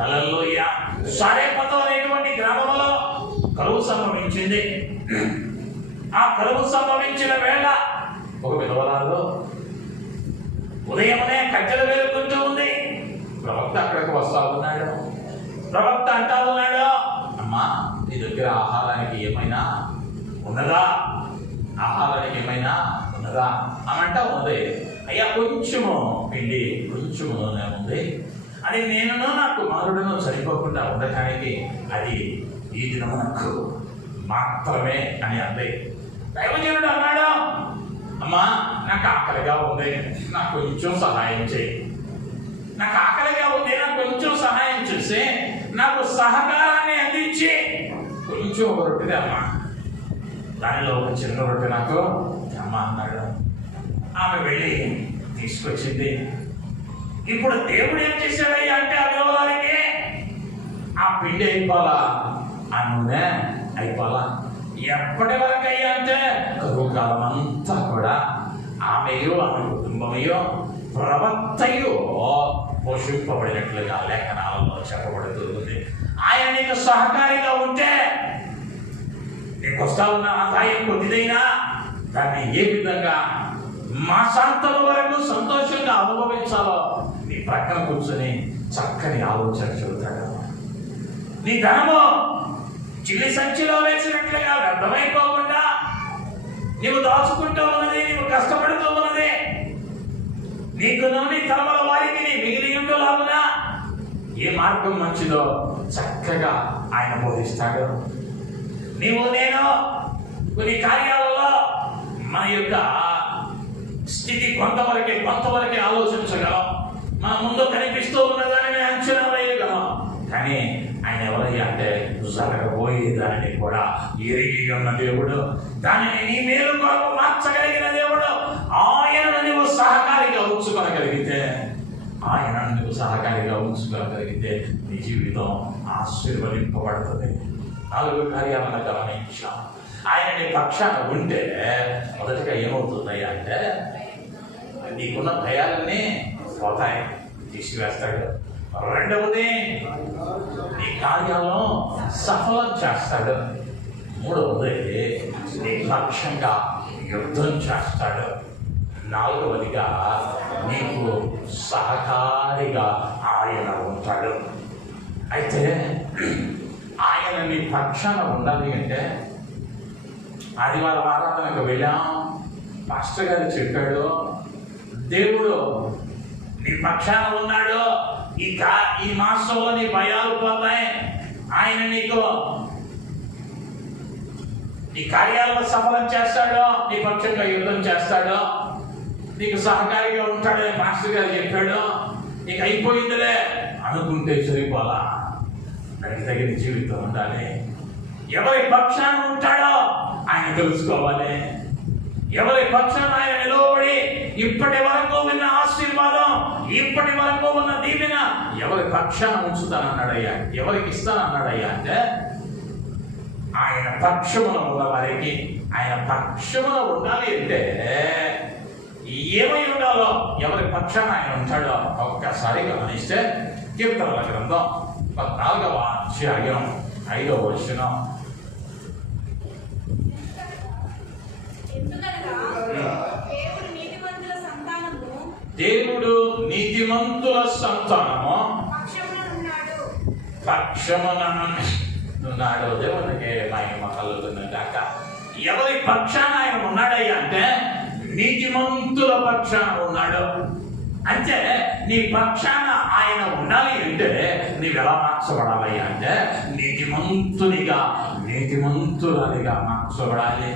హల్లెలూయా. సారెపతు అనేటువంటి గ్రామంలో కరువు సంభవించింది. ఆ కరువు సంభవించిన వేళ ఒక విధవరాలు ఉదయమనే కట్టెలు వేలుకుంటూ ఉంది. ప్రవక్త అక్కడికి వస్తా ఉన్నాడు. ప్రవక్త అంటా ఉన్నాడు, అమ్మా నీ దగ్గర ఆహారానికి ఏమైనా ఉన్నదా, ఆహారానికి ఏమైనా ఉన్నదా అని అంటా ఉంది. అయ్యా కొంచెము పిండి, కొంచెము నూనె ఉంది, అది నేను నా కుమారుడును సరిపోకుండా ఉండటానికి అది ఈ దినమునకు మాత్రమే అని అంది. దైవజనుడు అన్నాడు, అమ్మా నాకు ఆకలిగా ఉంది, నాకు కొంచెం సహాయం చేయి, నాకు ఆకలిగా ఉంది, నాకు కొంచెం సహాయం చేసి నాకు సహకారాన్ని అందించి కొంచెం ఒక రొట్టెది అమ్మా, దానిలో ఒక చిన్న రొట్టె నాకు అమ్మ అన్నాడు. ఆమె వెళ్ళి తీసుకొచ్చింది. ఇప్పుడు దేవుడు ఏం చేశాడయ్యా అంటే ఆ విధవరాలికి ఆ పిండి అయిపోవాలా, ఆ నూనె అయిపోవాలా. ఎప్పటి వరకు అయ్యా అంటే కరువు కాలం అంతా కూడా ఆమెయో ఆమె కుటుంబమయో ప్రవక్తయో పోషింపబడినట్లుగా లేఖనాలలో చెప్పబడుతుంది. ఆయన నీకు సహకారిగా ఉంటే నీకు వస్తా ఉన్న ఆదాయం కొద్దిదైనా దాన్ని ఏ విధంగా మాసాంతల వరకు సంతోషంగా అనుభవించాలో నీ ప్రక్కన కూర్చొని చక్కని ఆలోచన చెబుతాడు. నీ ధనము చిల్లి సంచిలో వేసినట్లుగా వ్యర్థమైపోకుండా నీవు దాచుకుంటూ ఉన్నది, నీవు కష్టపడుతూ ఉన్నది నీకు నీ తలముల వారికి నీ మిగిలి ఉండలాగునా ఏ మార్గం మంచిదో చక్కగా ఆయన బోధిస్తాడు. నీవు నేను కొన్ని కార్యాలలో మన యొక్క స్థితి కొంతవరకే ఆలోచించగలం, మన ముందు కనిపిస్తూ ఉన్నదాన్ని అంచనా వేయగలం. కానీ ఆయన ఎవరయ్యా అంటే జరగబోయే దానిని కూడా ఎరిగి ఉన్న దేవుడు, దానిని నీ మేలు కొరకు మార్చగలిగిన దేవుడు. ఆయనను నువ్వు సహకారిగా ఉంచుకోగలిగితే, నీ జీవితం ఆశీర్వదింపబడుతుంది. 4 కార్యాలను గమనించాం. ఆయన నీ పక్షాన ఉంటే మొదటిగా ఏమవుతుందయ్యా అంటే నీకున్న భయాలన్నీ పోతాయి, తీసివేస్తాడు. రెండవది నీ కార్యాలను సఫలం చేస్తాడు. మూడవది నీ పక్షంగా యుద్ధం చేస్తాడు. 4వదిగా నీకు సహకారిగా ఆయన ఉంటాడు. అయితే ఆయన నీ పక్షాన ఉండాలి అంటే ఆదివారం ఆరాధనకు వెళ్ళాం, పాస్టర్ గారు చెప్పాడు, దేవుడు నీ పక్షాన ఉన్నాడు, ఈ మాసంలో నీ భయాలు పోతాయి, ఆయన నీకు నీ కార్యాలను సఫలం చేస్తాడు, నీ పక్షంగా యుద్ధం చేస్తాడు, నీకు సహకారిగా ఉంటాడని మాస్టర్ గారు చెప్పాడు. నీకు అయిపోయిందిలే అనుకుంటే సరిపోలా, దానికి తగిన జీవితం ఉండాలి. ఎవరి పక్షాన ఉంటాడో ఆయన తెలుసుకోవాలి. ఎవరి పక్షాన ఆయన నిలవబడి ఇప్పటి వరకు ఉన్న ఆశీర్వాదం, ఇప్పటి వరకు ఉన్న దీవెన ఎవరి పక్షాన ఉంచుతానన్నాడయ్యా, ఎవరికి ఇస్తానన్నాడయ్యా అంటే ఆయన పక్షమున ఉన్న వారికి. ఆయన పక్షమున ఉండాలి అంటే ఏమై ఉండాలో, ఎవరి పక్షాన ఆయన ఉంటాడో ఒక్కసారి గమనిస్తే కీర్తనల గ్రంథం 14వ అధ్యాయం 5వ వచనం. దేవుడు నీతిమంతుల సంతానము దేవుడు నీతిమంతుల సంతానము పక్షముననున్నాడు. దేవునికి మహిమ కలుగును గాక. ఎవరి పక్షాన ఆయన ఉన్నాడయ్యా అంటే నీతిమంతుల పక్షాన ఉన్నాడు. అంటే నీ పక్షాన ఆయన ఉండాలి అంటే నీవెలా మార్చబడాలి అంటే నీతిమంతులనిగా మార్చబడాలి.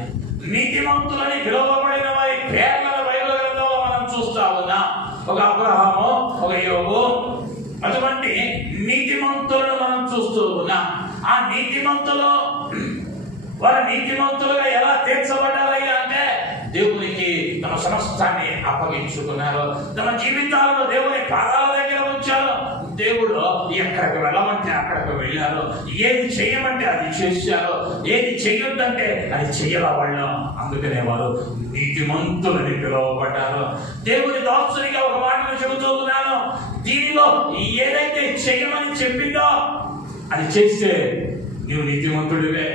నీతిమంతులని పిలువబడిన వారి పేర్లను బైబిల్ గ్రంథంలో మనం చూస్తా ఉన్నాం. ఒక అబ్రహాము, ఒక యోబు, అటువంటి నీతిమంతులను మనం చూస్తూ ఉన్నాం. ఆ నీతిమంతులు వారు నీతిమంతులుగా ఎలా తీర్చబడాలి అంటే దేవునికి తమ సమస్తాన్ని అప్పగించుకున్నారు. తమ జీవితాలను దేవుని పాదాల దగ్గర ఉంచారు. దేవుడు ఎక్కడికి వెళ్ళమంటే అక్కడికి వెళ్ళారు. ఏది చేయమంటే అది చేశారు. ఏది చెయ్యొద్దంటే అది చెయ్యాల వాళ్ళు. అందుకనే వారు నీతిమంతులని పిలువబడ్డారు. దేవుని దాసునిగా ఒక మాటను చెబుతూ ఉన్నాను. దీనిలో ఏదైతే చెయ్యమని చెప్పిందో అది చేస్తే నీవు నీతిమంతుడివే.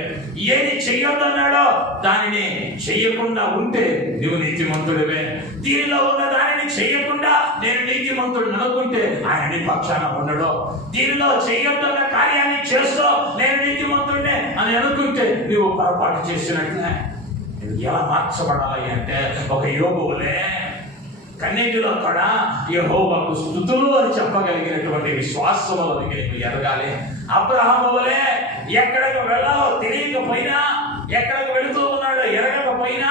ఏది చెయ్యొద్దన్నాడో దానిని చెయ్యకుండా ఉంటే నీవు నీతిమంతుడివే. దీనిలో ఉన్న దానిని చెయ్యకుండా నేను నీతిమంతుడిని అనుకుంటే ఆయన నీ పక్షాన ఉండడు. దీనిలో చెయ్యొద్దన్న కార్యాన్ని చేస్తూ నేను నీతిమంతుడినే అని అనుకుంటే నీవు పొరపాటు చేసినట్లే. ఎలా మార్చబడాలి అంటే ఒక యోబులే కన్నీటిలో కూడా యెహోవాకు స్తుతులు అని చెప్పగలిగినటువంటి విశ్వాసములకి నీకు ఎదగాలి. అబ్రహాము వలె ఎక్కడికి వెళ్ళాలో తెలియకపోయినా, ఎక్కడికి వెళుతూ ఉన్నాడో ఎరగకపోయినా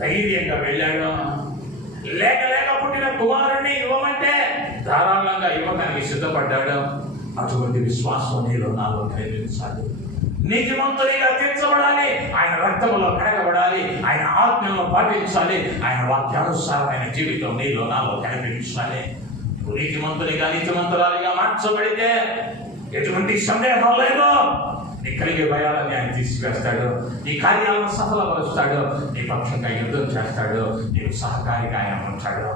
ధైర్యంగా వెళ్ళాడు. లేక పుట్టిన కుమారుణ్ణి ఇవ్వమంటే ధారాళంగా ఇవ్వడానికి సిద్ధపడ్డాడు. అటువంటి విశ్వాసం నీలో నాలో కలిగించాలి. నీతిమంతునిగా తీర్చబడాలి. ఆయన రక్తములో కడగబడాలి. ఆయన ఆజ్ఞలను పాటించాలి. ఆయన వాక్యానుసారమైన జీవితం నీలో నాలో కనిపించాలి. నీతిమంతునిగా నీతిమంతురాలిగా మార్చబడితే ఎటువంటి సందేహం లేదు. నీ కలిగే భయాలని ఆయన తీసివేస్తాడు. నీ కార్యాలను సఫలపరుస్తాడు. నీ పక్షంగా యుద్ధం చేస్తాడు. నీకు సహకారిగా ఆయన ఉంటాడు.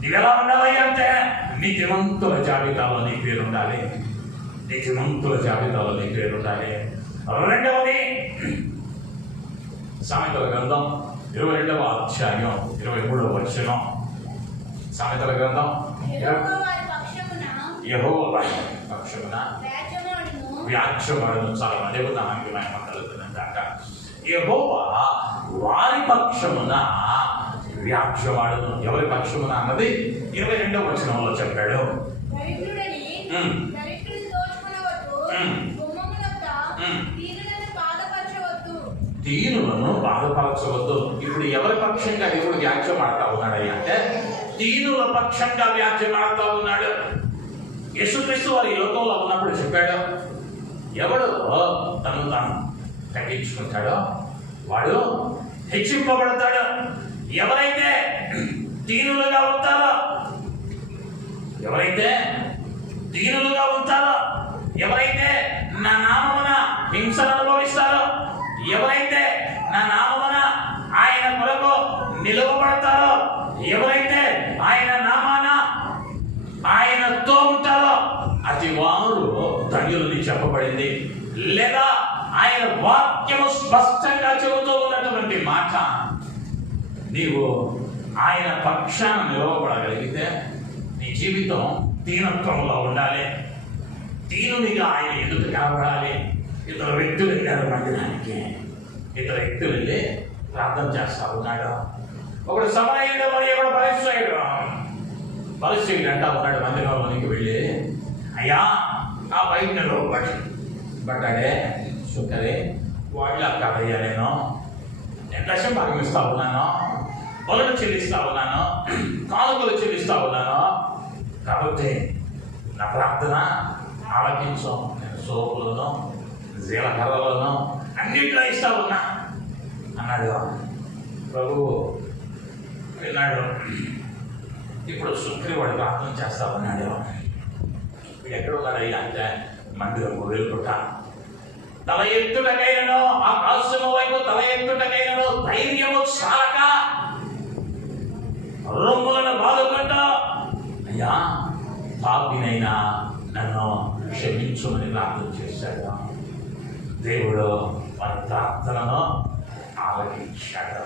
నీవెలా ఉండాలి అంటే నీతిమంతుల జాబితాలో నీ పేరు ఉండాలి. నీతిమంతుల జాబితాలో నీ పేరు ఉండాలి. రెండవది సామెతల గ్రంథం 22వ అధ్యాయం 23వ వచనం. సామెతల గ్రంథం యెహోవా పక్షమున వ్యాజ్యమాడును. చాలా దేవునికి మహిమ కలుగును గాక. యెహోవా వారి పక్షమున వ్యాజ్యమాడును. ఎవరి పక్షమున అన్నది 22వ వచనంలో చెప్పాడు. దీనులను బాధపరచవద్దు. ఇప్పుడు ఎవరి పక్షంగా దేవుడు వ్యాఖ్య మాడుతా ఉన్నాడయ్యా అంటే దీనుల పక్షంగా వ్యాఖ్య మాడుతా ఉన్నాడు. యేసుక్రీస్తు వారు ఈ లోకంలో ఉన్నప్పుడు చెప్పాడు, ఎవడు తను తాను తగ్గించుకుంటాడో వాడు హెచ్చింపబడతాడు. ఎవరైతే దీనులుగా ఉంటారో, ఎవరైతే నా నామమున హింసను అనుభవిస్తారో, ఎవరైతే నా నామమున ఆయన కొరకు నిలువబడతారో, ఎవరైతే ఆయన నామాన ఆయనతో ఉంటారో అతి వారు ధన్యులని చెప్పబడింది. లేదా ఆయన వాక్యము స్పష్టంగా చెబుతూ ఉన్నటువంటి మాట, నీవు ఆయన పక్షాన నిలవబడగలిగితే నీ జీవితం దీనత్వంలో ఉండాలి. దీనునిగా ఆయన ఎదుట కనబడాలి. ఇద్దరు వ్యక్తులు వెళ్ళారు మందిరానికి. ఇద్దరు వ్యక్తులు వెళ్ళి ప్రార్థన చేస్తా ఉన్నాడు. ఒకడు సమరయుడు, మరి ఒకడు పరిస్థితి అంటా ఉన్నాడు. మందిరంలోనికి వెళ్ళి, అయ్యా ఆ బయట నిలవబడ్డాడే సుఖరే వాళ్ళ కాదయ్యా, నేను దశం భాగం ఇస్తా ఉన్నాను, బలులు చెల్లిస్తా ఉన్నాను, కానుకలు చెల్లిస్తా ఉన్నాను. కాబట్టి నా ప్రార్థన ఆలకించు. నేను సోపులను జీలకర్రలను అన్నింటిలో ఇస్తా ఉన్నా అన్నాడు. ప్రభువు విన్నాడు. ఇప్పుడు శుక్రవాడు ప్రార్థన చేస్తా ఉన్నాడు. వీడు ఎక్కడ ఉన్నాడయ్యా అంటే మందిరము వెలుపుట. తల ఎత్తుటకైనను ఆకాశము వైపు తల ఎత్తుటకైనను ధైర్యము చాలక రొమ్ములను బాదుకుంటా, అయ్యా పాపినైనా నన్ను క్షమించుమని ప్రార్థన చేశాడు. దేవుడు మన ప్రార్థనను ఆలకించాడు.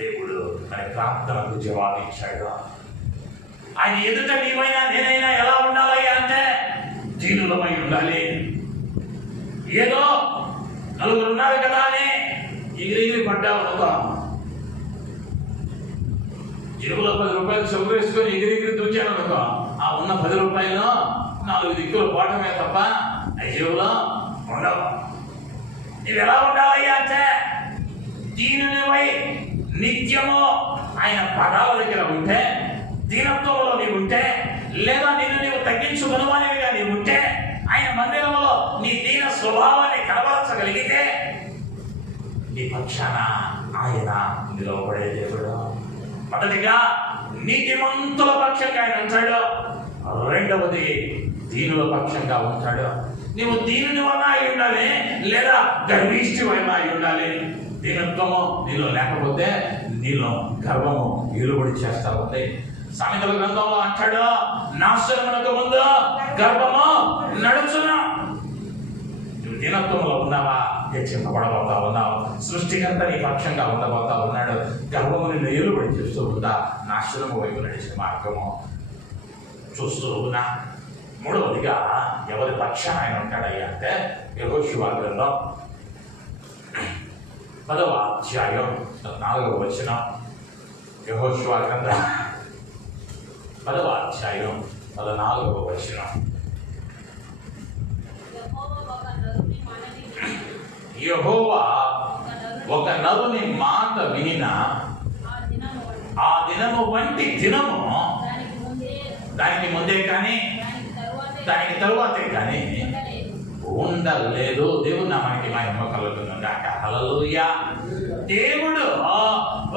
దేవుడు మన ప్రార్థనకు జవాబిచ్చాడు. ఆయన ఎదుట నీవైనా నేనైనా ఎలా ఉండాలయ్యా అంటే దీనులమై ఉండాలి. ఏదో నలుగురు ఉన్నారు కదా అని ఎగిరి పడ్డావు అనుకో, జేబులో 10 రూపాయలు చెవులు వేసుకొని ఎగిరి దూచాను అనుకో, ఆ ఉన్న 10 రూపాయలు 4 దిక్కులు పోవటమే తప్ప ఆ జేబులో ఉండవు. నువ్వు ఎలా ఉండాలయ్యా అంటే దీనునివై నిత్యము ఆయన పదాల దగ్గర ఉంటే, దీనత్వంలో నీవు ఉంటే, లేదా నిన్ను నీవు తగ్గించుకునేవానివిగా నీవు ఉంటే, ఆయన మందిరంలో నీ దీన స్వభావాన్ని కనబరచగలిగితే నీ పక్షాన ఆయన నిలవబడే దేవుడు. మొదటిగా నీతిమంతుల పక్షంగా ఆయన ఉంటాడు, రెండవది దీనుల పక్షంగా ఉంటాడు. నీవు దీనుని వల్ల అయి ఉండాలి, లేదా గర్విష్టి వల్ల అయి ఉండాలి. దీనత్వము నీలో లేకపోతే నీలో గర్వము ఏలుబడి చేస్తా ఉంది. సామెతల గ్రంథంలో అంటాడు, నాశనమునకు ముందు గర్వము నడుచును. నువ్వు దీనత్వంలో ఉన్నావా, హెచ్చింపబడబోతా ఉన్నావు. సృష్టికర్త నీ పక్షంగా ఉండబోతా ఉన్నాడు. గర్వము నిన్ను ఏలుబడి చేస్తూ ఉందా, నాశనము వైపు నడిచిన మార్గము చూస్తూ ఉన్నా. మూడవదిగా ఎవరి పక్షాన ఆయన ఉంటాడయ్యా అంటే యెహోషువ గ్రంథం 10వ అధ్యాయం 4వ వచనం. యెహోషువ గ్రంథం 10వ అధ్యాయం 14వ వచనం. యెహోవా ఒక నరుని మాట వినిన ఆ దినము వంటి దినము దానికి ముందే కానీ దానికి తరువాతే కానీ ఉండలేదు. దేవుడు నామానికి మహిమ కలుగును గాక. హల్లెలూయా. దేవుడు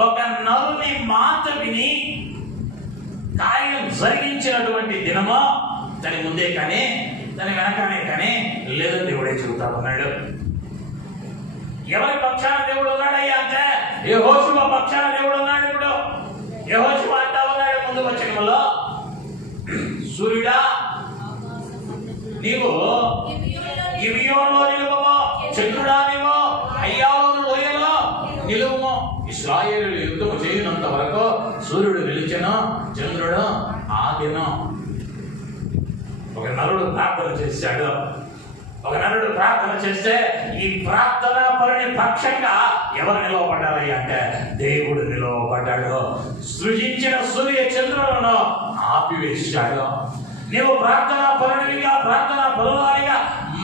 ఒక నరుని మాట విని కార్యం జరిగించినటువంటి దినము దాని ముందే కానీ దాని వెనకానే కానీ లేదు. దేవుడే చెబుతా ఉన్నాడు. ఎవరి పక్షాన దేవుడు ఉన్నాడయ్యా అంటే యెహోషువ పక్షాన దేవుడు ఉన్నాడు. ఇప్పుడు యెహోషువ అంటా ఉన్నాడు ముందు వచనంలో, సూర్యుడా నీవు గిబియోనులో నిలువము, చంద్రుడా నీవు అయ్యాలోను లోయలో నిలువము. ఇశ్రాయేలు యుద్ధము చేయనంత వరకు సూర్యుడు నిలిచెను, చంద్రుడు ఆగెను. ఒక నరుడు ప్రార్థన చేశాడు. ఒక నరుడు ప్రార్థన చేస్తే ఈ ప్రార్థన పరుని పక్షంగా ఎవరు నిలవబడ్డారయ్యా అంటే దేవుడు నిలవబడ్డాడు. సృజించిన సూర్య చంద్రులను ఆపివేశాడు. నీవు ప్రార్థనా పరునిగా ప్రార్థనా పరువారిగా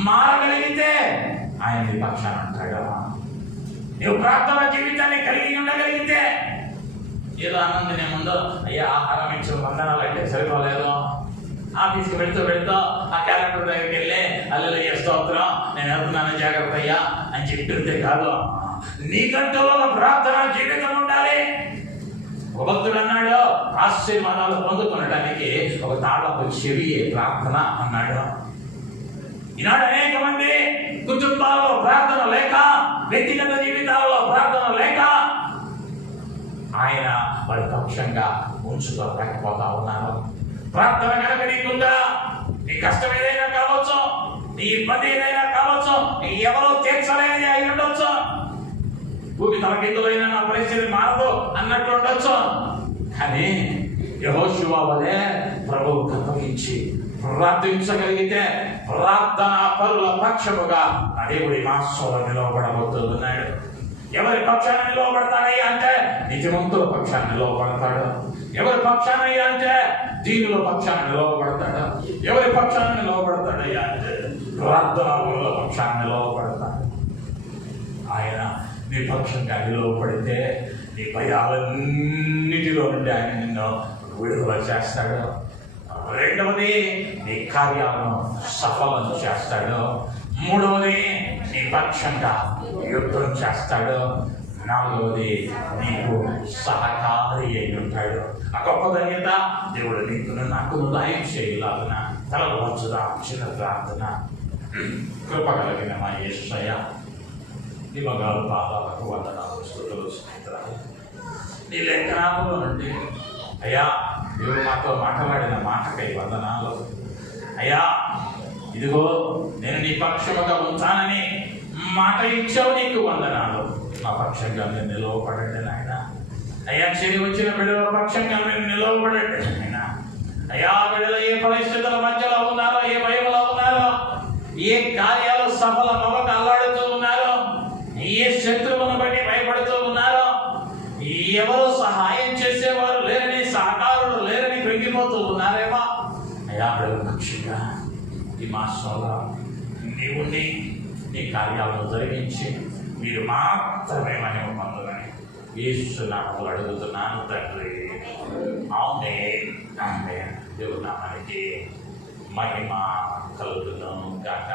మారగలిగితే ఆయన నీ పక్షాన ఉంటాడు. నీవు ప్రార్థన జీవితాన్ని కలిగి ఉండగలిగితే, ఏదో ఆనందనే ముందు అయ్యా ఆహారం ఇచ్చిన వందనాలు అంటే సరిపోలేదు, ఆఫీస్కి వెళ్తూ ఆ క్యాలెండర్ దగ్గరికి వెళ్ళి హల్లెలూయా స్తోత్రం నేను వెళ్తున్నాను జాగ్రత్త అయ్యా అని చెప్తుంటే కాదు, నీకంటూ ఒక ప్రార్థన జీవితం ఉండాలి. ఒక భక్తుడు అన్నాడు, ఆశీర్వాదాలు పొందుకునడానికి ఒక తాళపు చెవియే ప్రార్థన అన్నాడు. ఈనాడు అనేక మంది కుటుంబాల్లో ప్రార్థన లేక, వ్యక్తిగత జీవితాల్లో ప్రార్థన లేక ఆయన వారి పక్షంగా ఉంచుకోలేకపోతా ఉన్నారు. ప్రార్థన కనుక నీకుందా, నీ కష్టం ఏదైనా కావచ్చు, నీ ఇబ్బంది ఏదైనా కావచ్చు, నీ ఎవరో తీర్చలేనిది అయి ఉండొచ్చు, భూమి తలకిందులైన నా పరిస్థితి మారదు అన్నట్లు ఉండొచ్చు. కానీ యెహోషువ వలె ప్రభువుకు అప్పగించి ప్రార్థించగలిగితే ప్రార్థన పరుల పక్షముగా దేవుడి మాసంలో నిలవబడబోతున్నాడు. ఎవరి పక్షాన నిలవబడతాడయ్యా అంటే నీతిమంతుల పక్షాన నిలవబడతాడు. ఎవరి పక్షానయ్యా అంటే దీనుల పక్షాన నిలవబడతాడు. ఎవరి పక్షాన నిలవబడతాడయ్యా అంటే ప్రార్థన పరుల పక్షాన నిలవబడతాడు. ఆయన నీ పక్షంగా నిలవబడితే నీ భయాలన్నిటిలో నుండి ఆయన నిన్ను విడుదల చేస్తాడు. రెండవది నీ కార్యాలను సఫలం చేస్తాడు. మూడవది నీ పక్షంగా యుద్ధం చేస్తాడు. నాలుగవది నీకు సహకారి అయి ఉంటాడు. ఆ గొప్ప ధన్యత దేవుడు నీకు నాకు దయం చేయలాగిన తలలు వంచుదా చిన్న ప్రార్థన. కృప కలిగిన మా యేసయ్య నీ బంగారు పాదాలకు వందనాలు స్తుతులు స్తోత్రాలు. నీ లేఖనాలలో నుండి అయ్యా దేవుడు మాతో మాట్లాడిన మాటకై వందనాలు. అయ్యా ఇదిగో నేను నీ పక్షముగా ఉంటానని మాట ఇచ్చావు, నీకు వందనాలు. నా పక్షంగా నేను నిలవబడండి నాయన. అయ్యా చెరి వచ్చిన బిడ్డల పక్షంగా నేను నిలవబడండి నాయన. అయ్యా బిడ్డలు ఏ పరిస్థితుల మధ్యలో ఉన్నారో, ఏ భయంలో ఉన్నారో, ఏ కార్యాలు సఫలం అవ్వక అల్లాడుతూ ఉన్నారో, ఏ శత్రువును బట్టి భయపడుతూ ఉన్నారో, ఎవరు సహాయం చేసేవారు లేరని, సహకారులు లేరని కృంగిపోతూ ఉన్నారేమో. అయ్యా బిడ్డలు ముఖ్యంగా ఈ మాసంలో నీవు నీ కార్యాలను జరిగించి మీరు మాత్రమే మహిమ పొందాలని యేసు నామములో అడుగుతున్నాను తండ్రి. ఆమేన్. ఆమేన్. దేవుని నామానికి మహిమ కలుగును గాక.